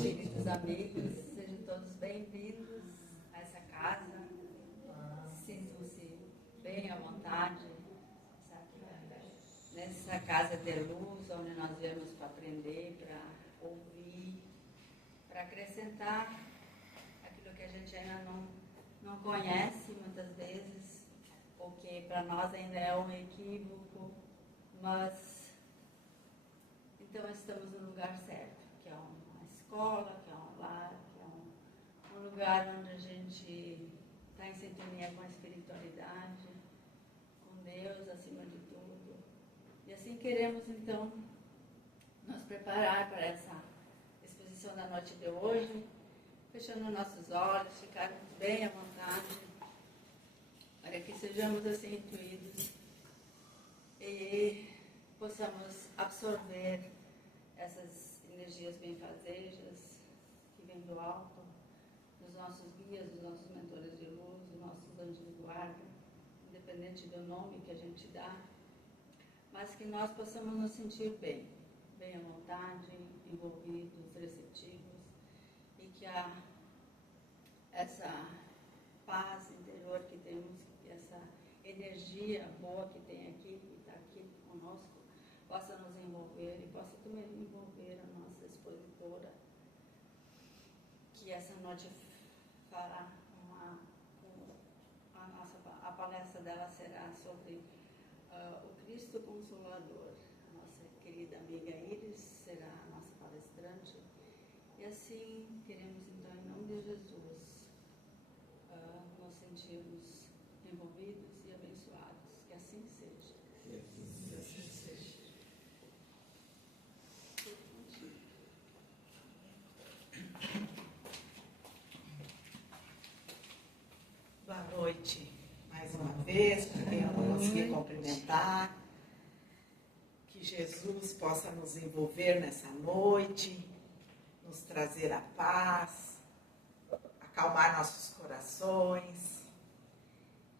Queridos amigos, sejam todos bem-vindos a essa casa. Sintam-se bem à vontade. Nessa casa de luz, onde nós viemos para aprender, para ouvir, para acrescentar aquilo que a gente ainda não conhece muitas vezes, porque para nós ainda é um equívoco, mas então estamos no lugar certo, que é uma escola, que é um lar, que é um lugar onde a gente está em sintonia com a espiritualidade, com Deus acima de tudo. E assim queremos então nos preparar para essa exposição da noite de hoje, fechando nossos olhos, ficarmos bem à vontade, para que sejamos assim intuídos e possamos absorver essas energias benfazejas que vêm do alto, dos nossos guias, dos nossos mentores de luz, dos nossos anjos de guarda, independente do nome que a gente dá, mas que nós possamos nos sentir bem à vontade, envolvidos, receptivos, e que essa paz interior que temos, essa energia boa que tem aqui, que está aqui conosco, possa nos envolver e possa também envolver a nossa expositora, que essa noite fará a palestra dela será sobre o Cristo Consolador. A nossa querida amiga Iris será a nossa palestrante. E assim queremos então, em nome de Jesus, nos sentirmos envolvidos e abençoados. Que assim seja. Que assim seja. Boa noite mais uma vez, para quem eu não consegui cumprimentar. Que Jesus possa nos envolver nessa noite, nos trazer a paz, acalmar nossos corações.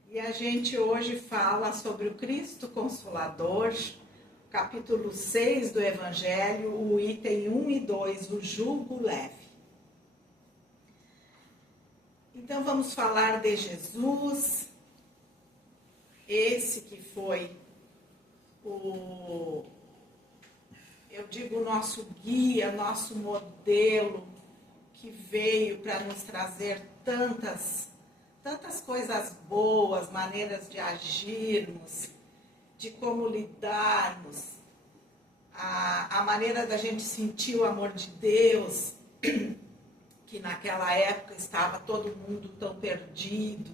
E a gente hoje fala sobre o Cristo Consolador, capítulo 6 do Evangelho, o item 1 e 2, o jugo leve. Então vamos falar de Jesus, esse que foi o nosso guia, nosso modelo, que veio para nos trazer tantas coisas boas, maneiras de agirmos, de como lidarmos, a maneira da gente sentir o amor de Deus, que naquela época estava todo mundo tão perdido,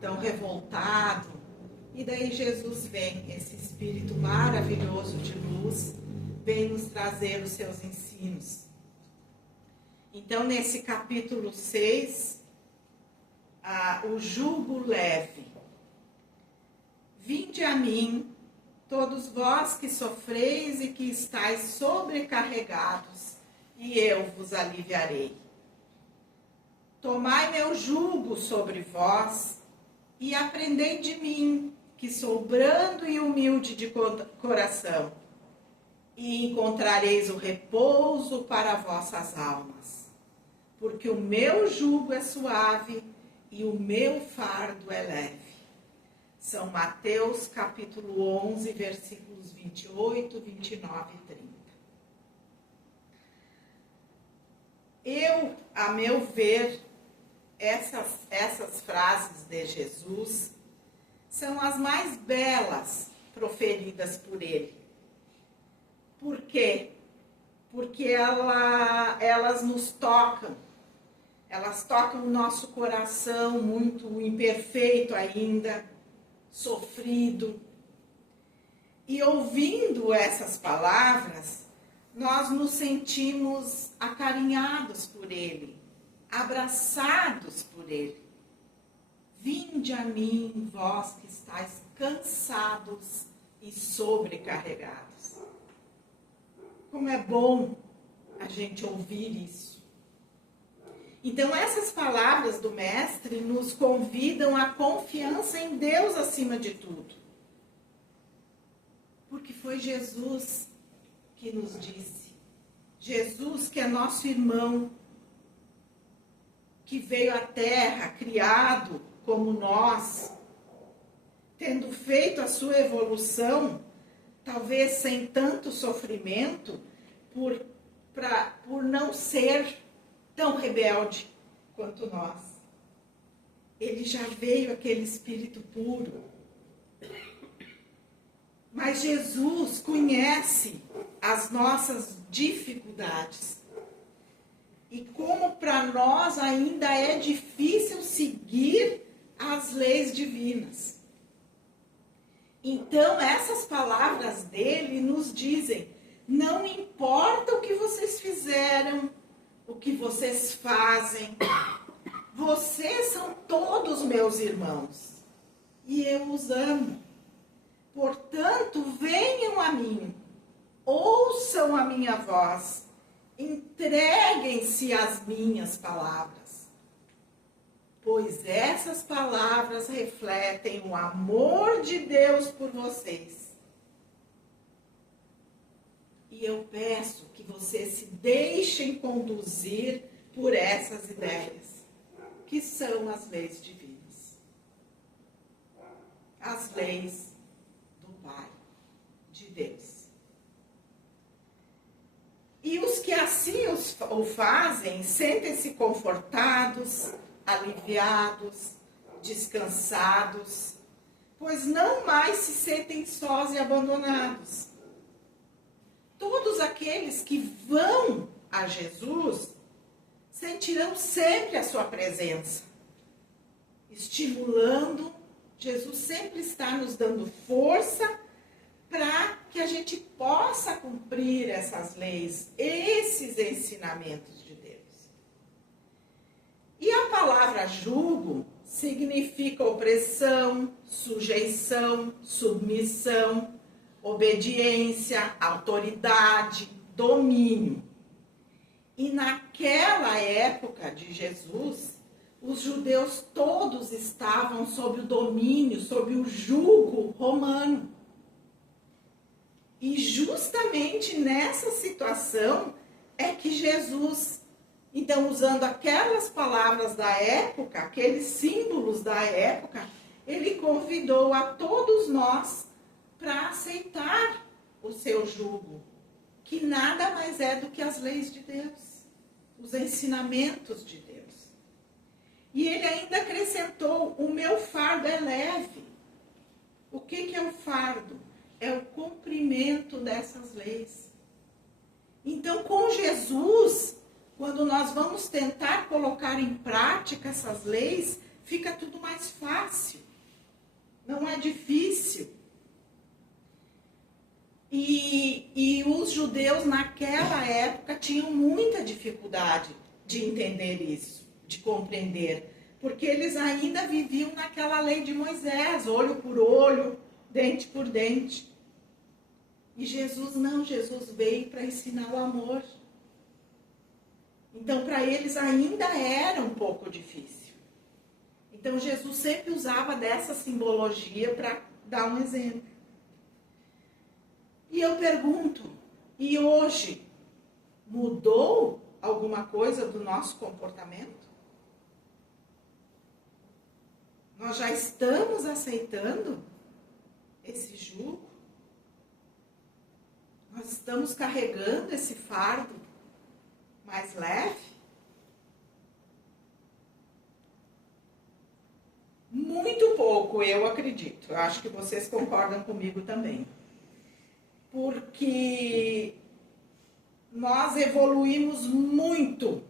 tão revoltado. E daí Jesus vem, esse Espírito maravilhoso de luz, vem nos trazer os seus ensinos. Então, nesse capítulo 6, o jugo leve. Vinde a mim, todos vós que sofreis e que estáis sobrecarregados, e eu vos aliviarei. Tomai meu jugo sobre vós e aprendei de mim, que sou brando e humilde de coração, e encontrareis o repouso para vossas almas. Porque o meu jugo é suave e o meu fardo é leve. São Mateus capítulo 11, versículos 28, 29 e 30. A meu ver, essas frases de Jesus são as mais belas proferidas por ele. Por quê? Porque elas nos tocam. Elas tocam o nosso coração muito imperfeito ainda, sofrido. E ouvindo essas palavras, nós nos sentimos acarinhados por ele, abraçados por ele. Vinde a mim, vós que estáis cansados e sobrecarregados. Como é bom a gente ouvir isso. Então, essas palavras do Mestre nos convidam à confiança em Deus acima de tudo. Porque foi Jesus que nos disse. Jesus, que é nosso irmão, que veio à terra, criado como nós, tendo feito a sua evolução, talvez sem tanto sofrimento, por não ser tão rebelde quanto nós. Ele já veio aquele espírito puro. Mas Jesus conhece as nossas dificuldades. E como para nós ainda é difícil seguir as leis divinas. Então, essas palavras dele nos dizem: não importa o que vocês fizeram, o que vocês fazem, vocês são todos meus irmãos e eu os amo. Portanto, venham a mim, ouçam a minha voz, entreguem-se às minhas palavras, pois essas palavras refletem o amor de Deus por vocês. E eu peço que vocês se deixem conduzir por essas ideias, que são as leis divinas. As leis do Pai, de Deus. E os que assim o fazem, sentem-se confortados, aliviados, descansados, pois não mais se sentem sós e abandonados. Todos aqueles que vão a Jesus sentirão sempre a sua presença, estimulando. Jesus sempre está nos dando força para que a gente possa cumprir essas leis, esses ensinamentos de Deus. E a palavra jugo significa opressão, sujeição, submissão, obediência, autoridade, domínio. E naquela época de Jesus, os judeus todos estavam sob o domínio, sob o jugo romano. E justamente nessa situação é que Jesus, então usando aquelas palavras da época, aqueles símbolos da época, ele convidou a todos nós para aceitar o seu jugo, que nada mais é do que as leis de Deus, os ensinamentos de Deus. E ele ainda acrescentou: o meu fardo é leve. O que é o fardo? É o cumprimento dessas leis. Então, com Jesus, quando nós vamos tentar colocar em prática essas leis, fica tudo mais fácil. Não é difícil. E os judeus naquela época tinham muita dificuldade de entender isso, de compreender, porque eles ainda viviam naquela lei de Moisés, olho por olho, dente por dente. E Jesus não, Jesus veio para ensinar o amor. Então, para eles ainda era um pouco difícil. Então, Jesus sempre usava dessa simbologia para dar um exemplo. E eu pergunto, e hoje mudou alguma coisa do nosso comportamento? Nós já estamos aceitando esse jugo? Nós estamos carregando esse fardo mais leve? Muito pouco, eu acredito. Eu acho que vocês concordam comigo também. Porque nós evoluímos muito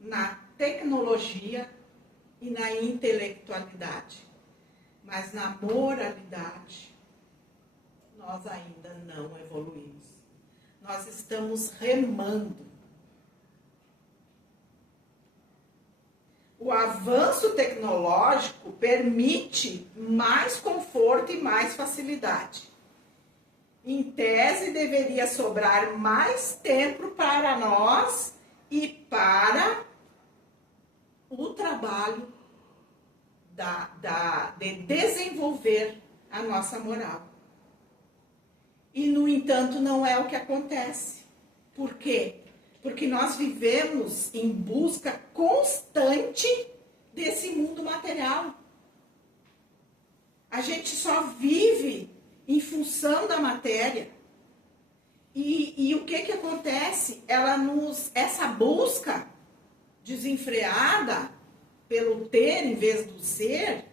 na tecnologia e na intelectualidade, mas na moralidade nós ainda não evoluímos. Nós estamos remando. O avanço tecnológico permite mais conforto e mais facilidade. Em tese, deveria sobrar mais tempo para nós e para o trabalho de desenvolver a nossa moral. E, no entanto, não é o que acontece. Por quê? Porque nós vivemos em busca constante desse mundo material. A gente só vive em função da matéria. E o que acontece? Essa busca desenfreada pelo ter em vez do ser,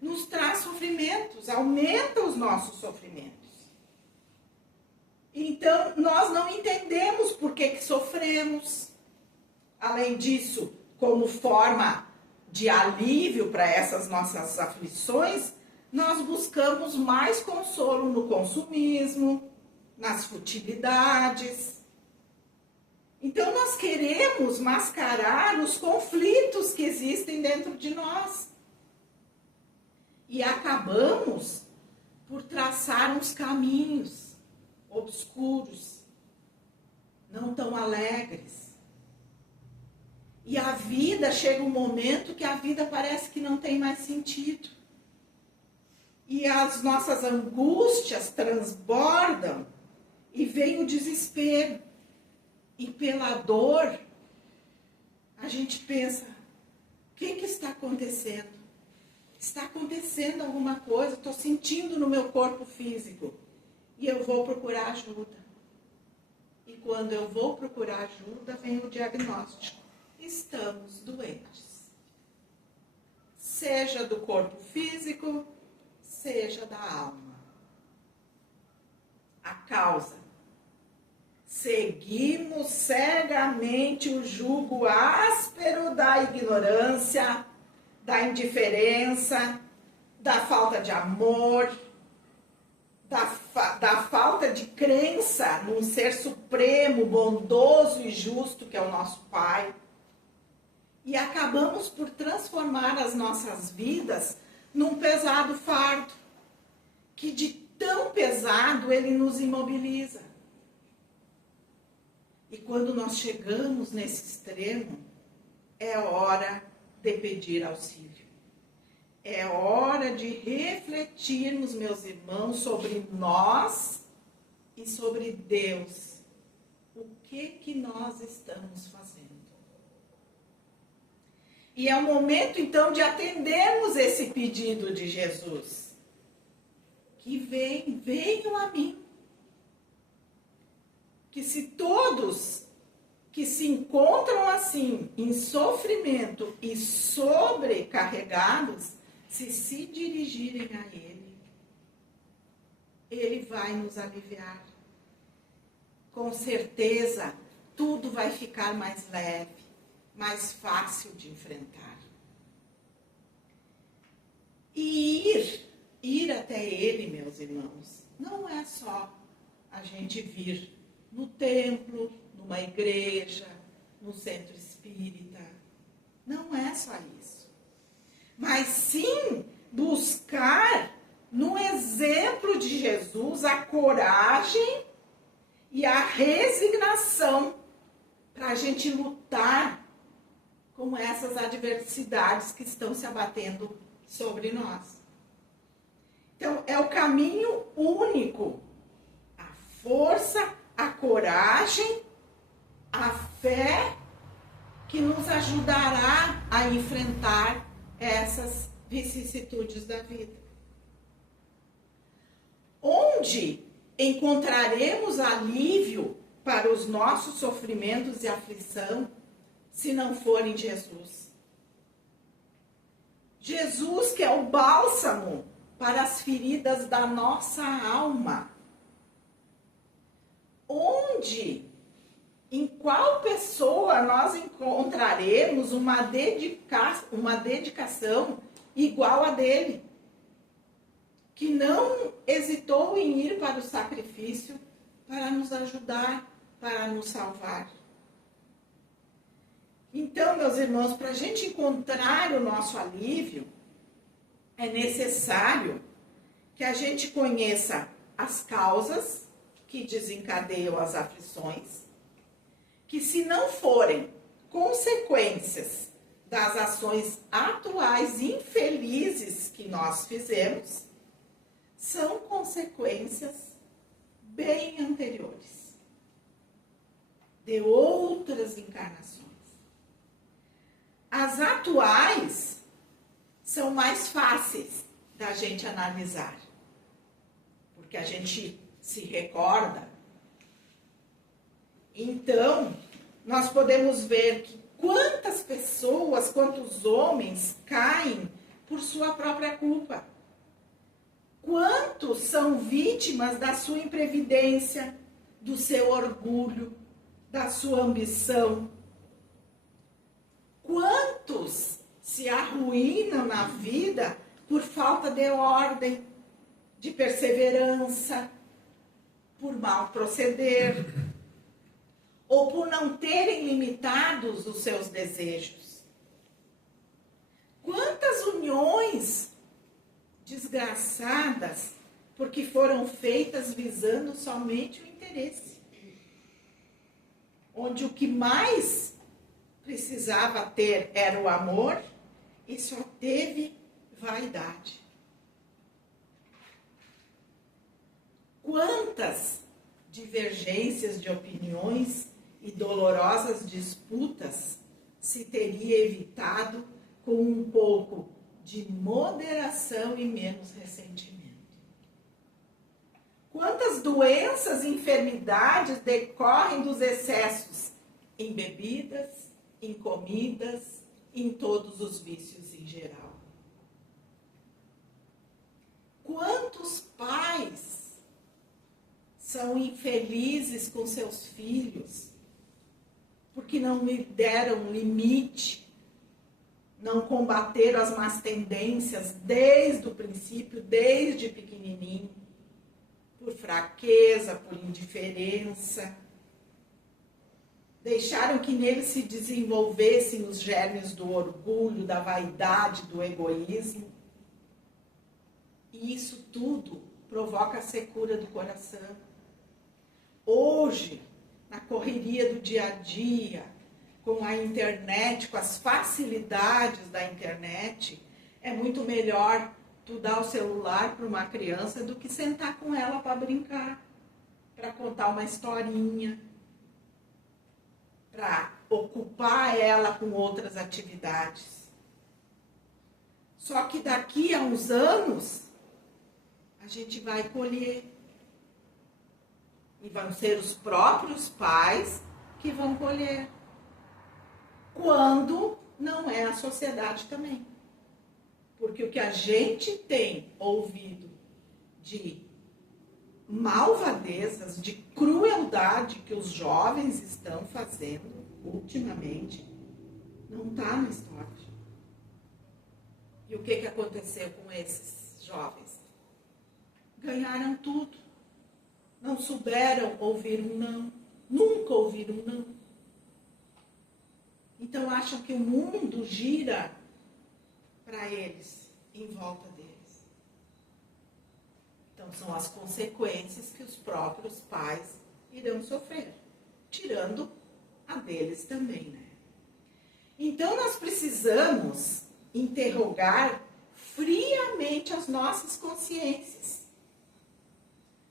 nos traz sofrimentos, aumenta os nossos sofrimentos. Então, nós não entendemos por que sofremos. Além disso, como forma de alívio para essas nossas aflições, nós buscamos mais consolo no consumismo, nas futilidades. Então, nós queremos mascarar os conflitos que existem dentro de nós. E acabamos por traçar uns caminhos obscuros, não tão alegres. E a vida, chega um momento que a vida parece que não tem mais sentido. E as nossas angústias transbordam e vem o desespero. E pela dor, a gente pensa, o que está acontecendo? Está acontecendo alguma coisa, estou sentindo no meu corpo físico. E eu vou procurar ajuda. E quando eu vou procurar ajuda, vem o diagnóstico. Estamos doentes. Seja do corpo físico, seja da alma. A causa. Seguimos cegamente o jugo áspero da ignorância, da indiferença, da falta de amor, da falta de crença num ser supremo, bondoso e justo que é o nosso Pai. E acabamos por transformar as nossas vidas num pesado fardo, que de tão pesado ele nos imobiliza. E quando nós chegamos nesse extremo, é hora de pedir auxílio. É hora de refletirmos, meus irmãos, sobre nós e sobre Deus. O que nós estamos fazendo? E é o momento, então, de atendermos esse pedido de Jesus. Que venham a mim. Que se todos que se encontram assim, em sofrimento e sobrecarregados, se dirigirem a Ele vai nos aliviar. Com certeza, tudo vai ficar mais leve, mais fácil de enfrentar. E ir até Ele, meus irmãos, não é só a gente vir no templo, numa igreja, no centro espírita. Não é só isso. Mas sim buscar no exemplo de Jesus a coragem e a resignação para a gente lutar com essas adversidades que estão se abatendo sobre nós. Então, é o caminho único. A força, a coragem, a fé que nos ajudará a enfrentar essas vicissitudes da vida. Onde encontraremos alívio para os nossos sofrimentos e aflição, se não for em Jesus? Jesus, que é o bálsamo para as feridas da nossa alma. Onde, em qual pessoa nós encontraremos uma dedicação igual a dele? Que não hesitou em ir para o sacrifício para nos ajudar, para nos salvar. Então, meus irmãos, para a gente encontrar o nosso alívio, é necessário que a gente conheça as causas que desencadeiam as aflições, que se não forem consequências das ações atuais infelizes que nós fizemos, são consequências bem anteriores. de outras encarnações. As atuais são mais fáceis da gente analisar, porque a gente se recorda. Então, nós podemos ver que quantas pessoas, quantos homens caem por sua própria culpa. Quantos são vítimas da sua imprevidência, do seu orgulho, da sua ambição? Quantos se arruinam na vida por falta de ordem, de perseverança, por mal proceder, ou por não terem limitados os seus desejos? Quantas uniões desgraçadas porque foram feitas visando somente o interesse, onde o que mais precisava ter era o amor e só teve vaidade. Quantas divergências de opiniões e dolorosas disputas se teria evitado com um pouco de moderação e menos ressentimento? Quantas doenças e enfermidades decorrem dos excessos em bebidas, em comidas, em todos os vícios em geral? Quantos pais são infelizes com seus filhos porque não lhe deram limite, não combateram as más tendências desde o princípio, desde pequenininho, por fraqueza, por indiferença. Deixaram que nele se desenvolvessem os germes do orgulho, da vaidade, do egoísmo. E isso tudo provoca a secura do coração. Hoje, na correria do dia a dia, com a internet, com as facilidades da internet, é muito melhor tu dar o celular para uma criança do que sentar com ela para brincar, para contar uma historinha, para ocupar ela com outras atividades. Só que daqui a uns anos, a gente vai colher. E vão ser os próprios pais que vão colher. Quando não é a sociedade também. Porque o que a gente tem ouvido de malvadezas, de crueldade que os jovens estão fazendo ultimamente, não está na história. E o que aconteceu com esses jovens? Ganharam tudo. Não souberam ouvir um não. Nunca ouviram um não. Então acham que o mundo gira para eles, em volta deles. Então são as consequências que os próprios pais irão sofrer, tirando a deles também, né? Então nós precisamos interrogar friamente as nossas consciências.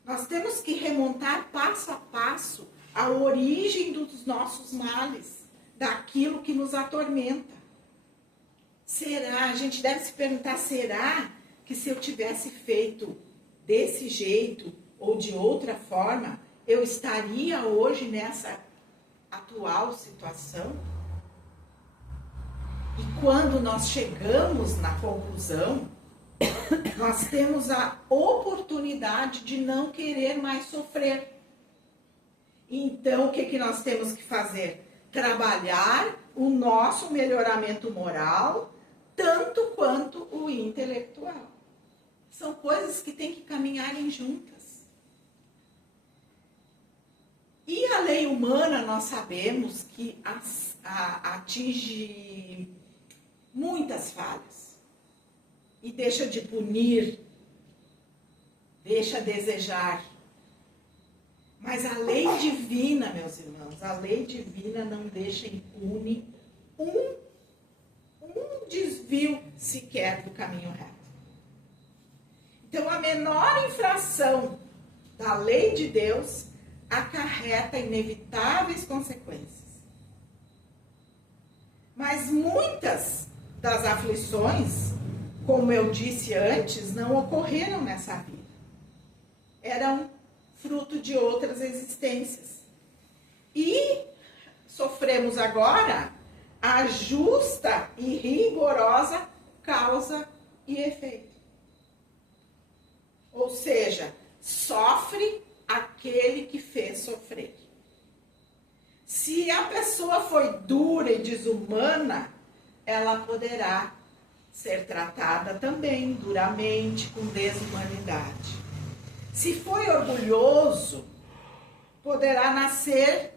Nós temos que remontar passo a passo a origem dos nossos males, daquilo que nos atormenta. Será, a gente deve se perguntar, será que se eu tivesse feito desse jeito ou de outra forma, eu estaria hoje nessa atual situação? E quando nós chegamos na conclusão, nós temos a oportunidade de não querer mais sofrer. Então, o que nós temos que fazer? Trabalhar o nosso melhoramento moral, tanto quanto o intelectual. São coisas que têm que caminharem juntas. E a lei humana, nós sabemos que atinge muitas falhas. E deixa de punir, deixa a desejar. Mas a lei divina, meus irmãos, a lei divina não deixa impune um desvio sequer do caminho reto. Então, a menor infração da lei de Deus acarreta inevitáveis consequências. Mas muitas das aflições, como eu disse antes, não ocorreram nessa vida. Eram fruto de outras existências. E sofremos agora a justa e rigorosa causa e efeito. Ou seja, sofre aquele que fez sofrer. Se a pessoa foi dura e desumana, ela poderá ser tratada também duramente, com desumanidade. Se foi orgulhoso, poderá nascer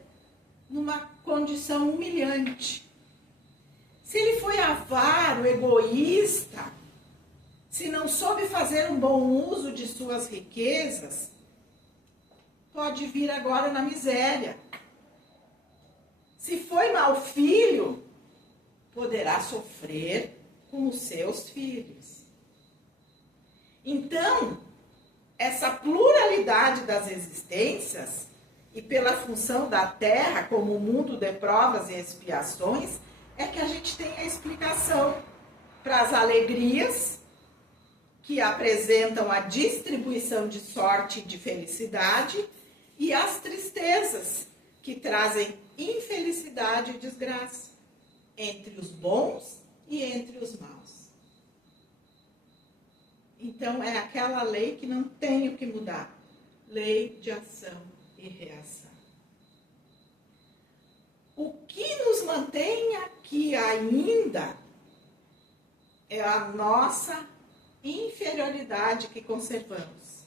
numa condição humilhante. Se ele foi avaro, egoísta, se não soube fazer um bom uso de suas riquezas, pode vir agora na miséria. Se foi mau filho, poderá sofrer com os seus filhos. Então, essa pluralidade das existências, e pela função da Terra como mundo de provas e expiações, é que a gente tem a explicação para as alegrias, que apresentam a distribuição de sorte e de felicidade, e as tristezas, que trazem infelicidade e desgraça, entre os bons e entre os maus. Então, é aquela lei que não tem o que mudar. Lei de ação e reação. O que nos mantém aqui ainda é a nossa inferioridade que conservamos.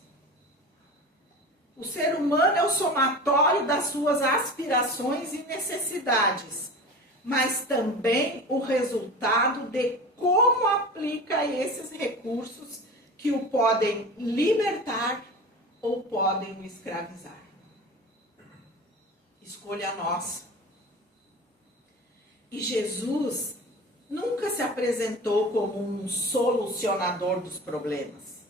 O ser humano é o somatório das suas aspirações e necessidades, mas também o resultado de como aplica esses recursos que o podem libertar ou podem o escravizar. Escolha nossa. E Jesus nunca se apresentou como um solucionador dos problemas,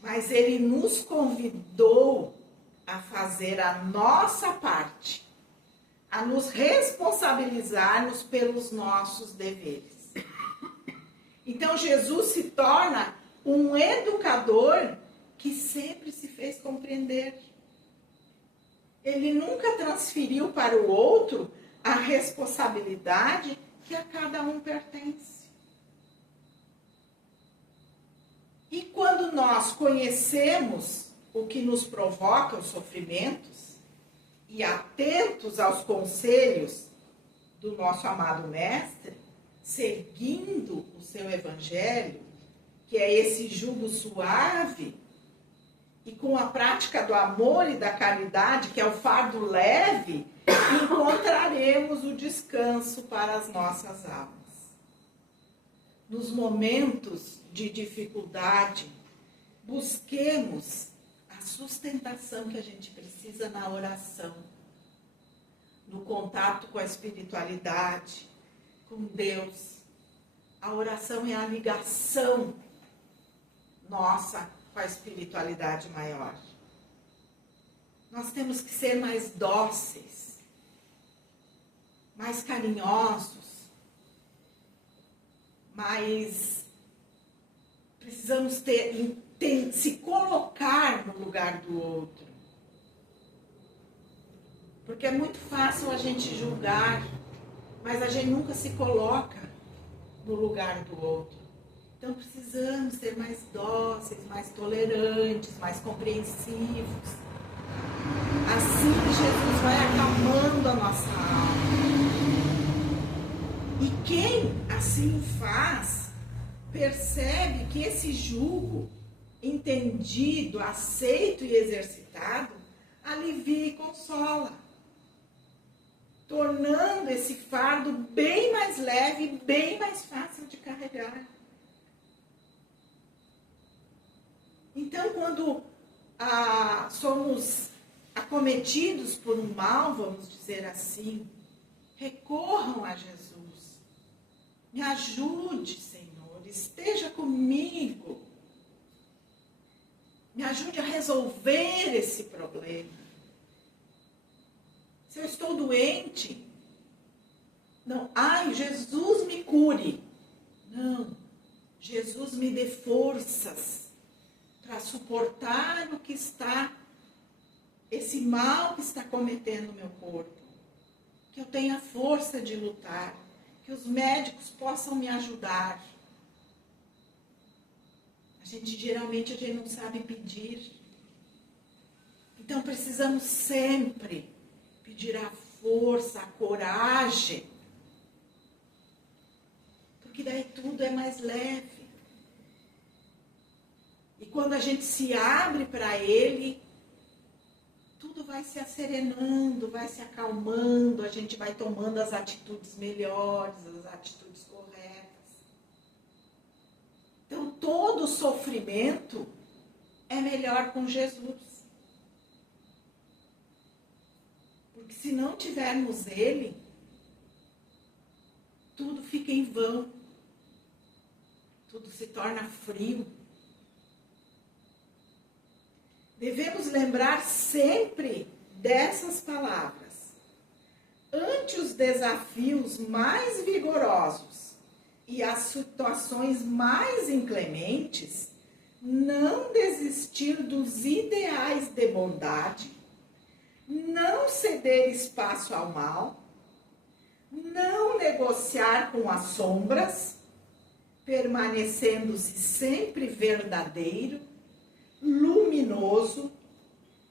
mas ele nos convidou a fazer a nossa parte, a nos responsabilizarmos pelos nossos deveres. Então Jesus se torna um educador que sempre se fez compreender. Ele nunca transferiu para o outro a responsabilidade que a cada um pertence. E quando nós conhecemos o que nos provoca os sofrimentos e atentos aos conselhos do nosso amado Mestre, seguindo o seu Evangelho, que é esse jugo suave, e com a prática do amor e da caridade, que é o fardo leve, encontraremos o descanso para as nossas almas. Nos momentos de dificuldade, busquemos a sustentação que a gente precisa na oração, no contato com a espiritualidade, com Deus. A oração é a ligação nossa com a espiritualidade maior. Nós temos que ser mais dóceis, mais carinhosos, mas precisamos se colocar no lugar do outro. Porque é muito fácil a gente julgar, mas a gente nunca se coloca no lugar do outro. Então precisamos ser mais dóceis, mais tolerantes, mais compreensivos. Assim Jesus vai acalmando a nossa alma. E quem assim faz, percebe que esse jugo entendido, aceito e exercitado, alivia e consola, tornando esse fardo bem mais leve e bem mais fácil de carregar. Então, quando somos acometidos por um mal, vamos dizer assim, recorram a Jesus. Me ajude, Senhor, esteja comigo. Me ajude a resolver esse problema. Se eu estou doente, não, ai, Jesus me cure. Não, Jesus me dê forças para suportar o que está, esse mal que está cometendo o meu corpo. Que eu tenha força de lutar, que os médicos possam me ajudar. Geralmente a gente não sabe pedir. Então precisamos sempre pedir a força, a coragem. Porque daí tudo é mais leve. E quando a gente se abre para Ele, tudo vai se acerenando, vai se acalmando, a gente vai tomando as atitudes melhores, as atitudes corretas. Então, todo sofrimento é melhor com Jesus. Porque se não tivermos Ele, tudo fica em vão. Tudo se torna frio. Devemos lembrar sempre dessas palavras. Ante os desafios mais vigorosos e as situações mais inclementes, não desistir dos ideais de bondade, não ceder espaço ao mal, não negociar com as sombras, permanecendo-se sempre verdadeiro, luminoso,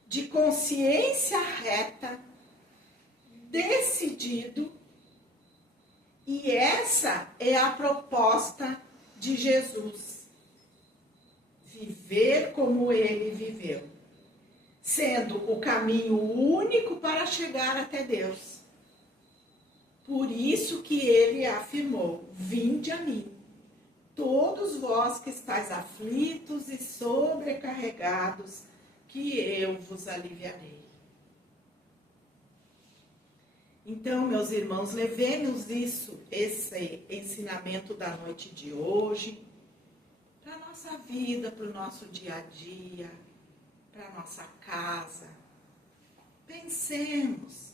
de consciência reta, decidido. E essa é a proposta de Jesus. Viver como Ele viveu, sendo o caminho único para chegar até Deus. Por isso que Ele afirmou: vinde a mim, todos vós que estáis aflitos e sobrecarregados, que eu vos aliviarei. Então, meus irmãos, levemos esse ensinamento da noite de hoje, para a nossa vida, para o nosso dia a dia, para a nossa casa. Pensemos,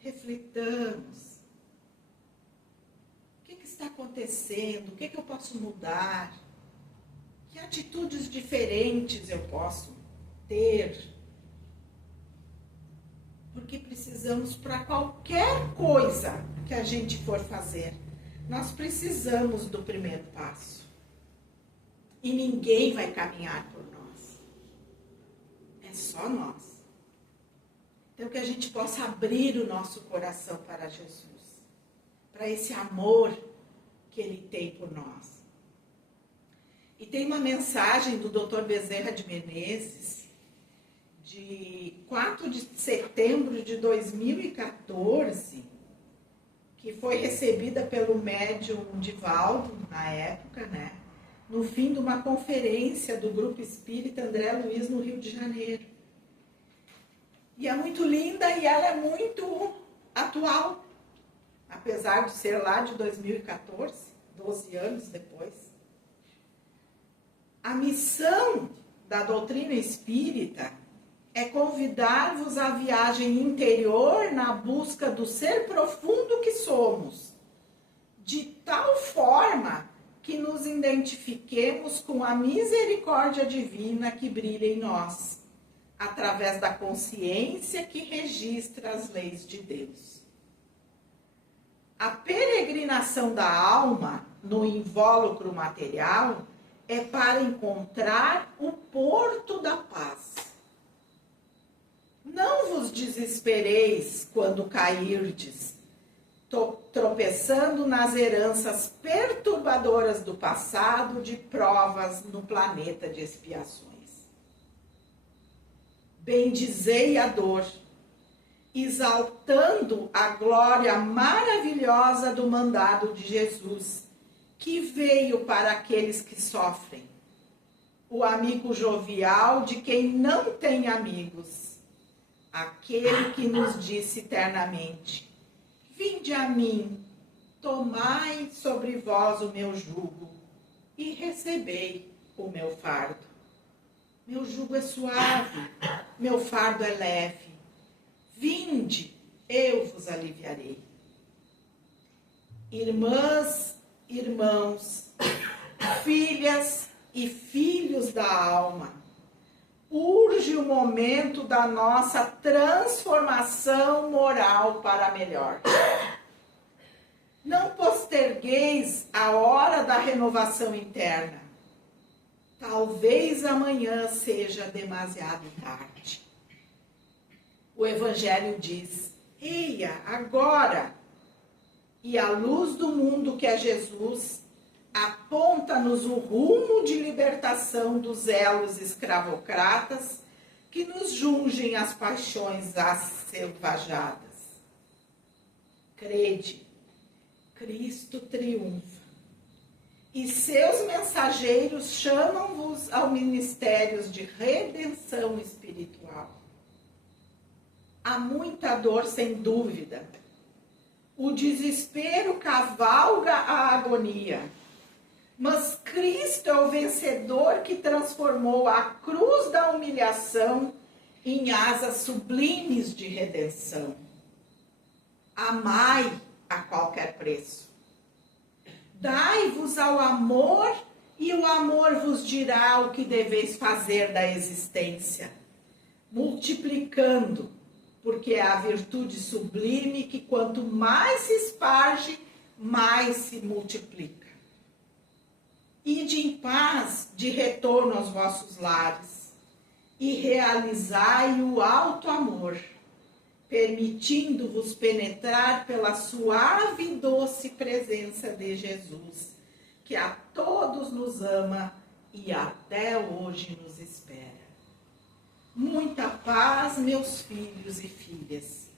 reflitamos. O que está acontecendo? O que eu posso mudar? Que atitudes diferentes eu posso ter? Porque precisamos, para qualquer coisa que a gente for fazer, nós precisamos do primeiro passo. E ninguém vai caminhar por nós. É só nós. Então que a gente possa abrir o nosso coração para Jesus, para esse amor que Ele tem por nós. E tem uma mensagem do Dr. Bezerra de Menezes, de 4 de setembro de 2014, que foi recebida pelo médium Divaldo, na época, né? No fim de uma conferência do Grupo Espírita André Luiz, no Rio de Janeiro. E é muito linda e ela é muito atual, apesar de ser lá de 2014, 12 anos depois. A missão da doutrina espírita é convidar-vos à viagem interior na busca do ser profundo que somos, de tal forma que nos identifiquemos com a misericórdia divina que brilha em nós, através da consciência que registra as leis de Deus. A peregrinação da alma no invólucro material é para encontrar o porto da paz. Não vos desespereis quando cairdes, tropeçando nas heranças perturbadoras do passado, de provas no planeta de expiações. Bendizei a dor, exaltando a glória maravilhosa do mandado de Jesus, que veio para aqueles que sofrem, o amigo jovial de quem não tem amigos, aquele que nos disse eternamente: vinde a mim, tomai sobre vós o meu jugo e recebei o meu fardo. Meu jugo é suave, meu fardo é leve. Vinde, eu vos aliviarei. Irmãs, irmãos, filhas e filhos da alma, urge o momento da nossa transformação moral para melhor. Não postergueis a hora da renovação interna. Talvez amanhã seja demasiado tarde. O Evangelho diz: eia, agora! E a luz do mundo, que é Jesus, aponta-nos o rumo de libertação dos elos escravocratas que nos jungem às paixões asselvajadas. Crede, Cristo triunfa, e seus mensageiros chamam-vos ao ministério de redenção espiritual. Há muita dor, sem dúvida. O desespero cavalga a agonia. Mas Cristo é o vencedor que transformou a cruz da humilhação em asas sublimes de redenção. Amai a qualquer preço. Dai-vos ao amor, e o amor vos dirá o que deveis fazer da existência, multiplicando, porque é a virtude sublime que quanto mais se esparge, mais se multiplica. Ide em paz de retorno aos vossos lares e realizai o alto amor, permitindo-vos penetrar pela suave e doce presença de Jesus, que a todos nos ama e até hoje nos espera. Muita paz, meus filhos e filhas.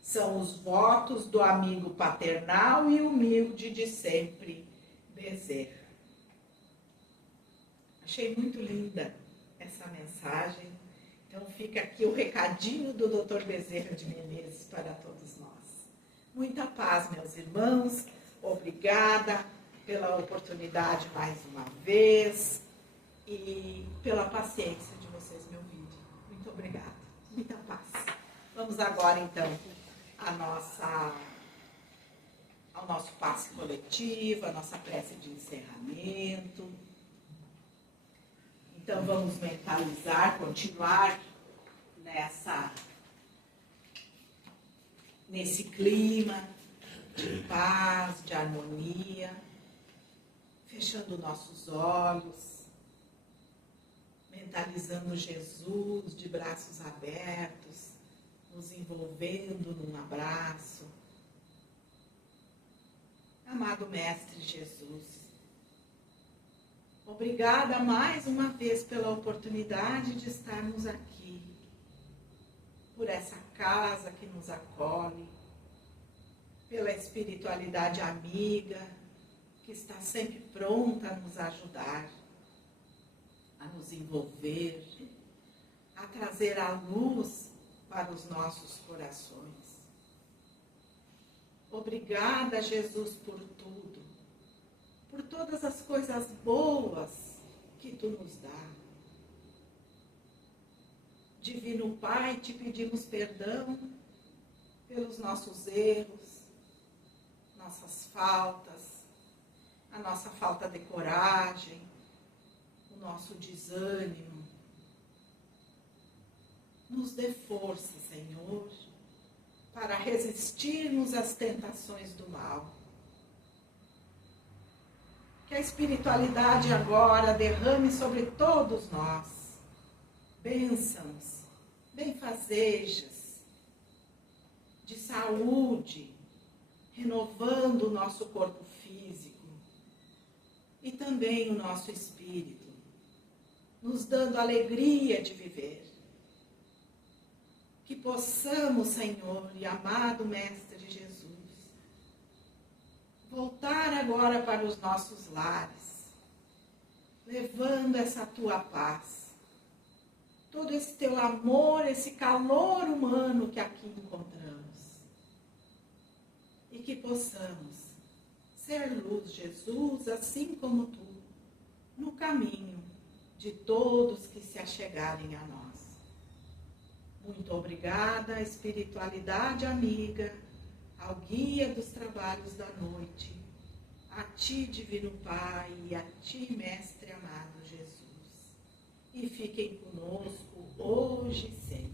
São os votos do amigo paternal e humilde de sempre, Bezerra. Achei muito linda essa mensagem. Então fica aqui o recadinho do Dr. Bezerra de Menezes para todos nós. Muita paz, meus irmãos. Obrigada pela oportunidade mais uma vez e pela paciência de vocês me ouvirem. Muito obrigada. Muita paz. Vamos agora, então, ao nosso passe coletivo, a nossa prece de encerramento. Então, vamos mentalizar, continuar nesse clima de paz, de harmonia, fechando nossos olhos, mentalizando Jesus de braços abertos, nos envolvendo num abraço. Amado Mestre Jesus, obrigada mais uma vez pela oportunidade de estarmos aqui, por essa casa que nos acolhe, pela espiritualidade amiga que está sempre pronta a nos ajudar, a nos envolver, a trazer a luz para os nossos corações. Obrigada, Jesus, por tudo, por todas as coisas boas que Tu nos dá. Divino Pai, Te pedimos perdão pelos nossos erros, nossas faltas, a nossa falta de coragem, o nosso desânimo. Nos dê força, Senhor, para resistirmos às tentações do mal. Que a espiritualidade agora derrame sobre todos nós bênçãos, benfazejas, de saúde, renovando o nosso corpo físico e também o nosso espírito, nos dando alegria de viver. Que possamos, Senhor e amado Mestre Jesus, voltar agora para os nossos lares, levando essa Tua paz, todo esse Teu amor, esse calor humano que aqui encontramos. E que possamos ser luz, Jesus, assim como Tu, no caminho de todos que se achegarem a nós. Muito obrigada, espiritualidade amiga, ao guia dos trabalhos da noite, a ti, Divino Pai, e a ti, Mestre amado Jesus. E fiquem conosco hoje e sempre.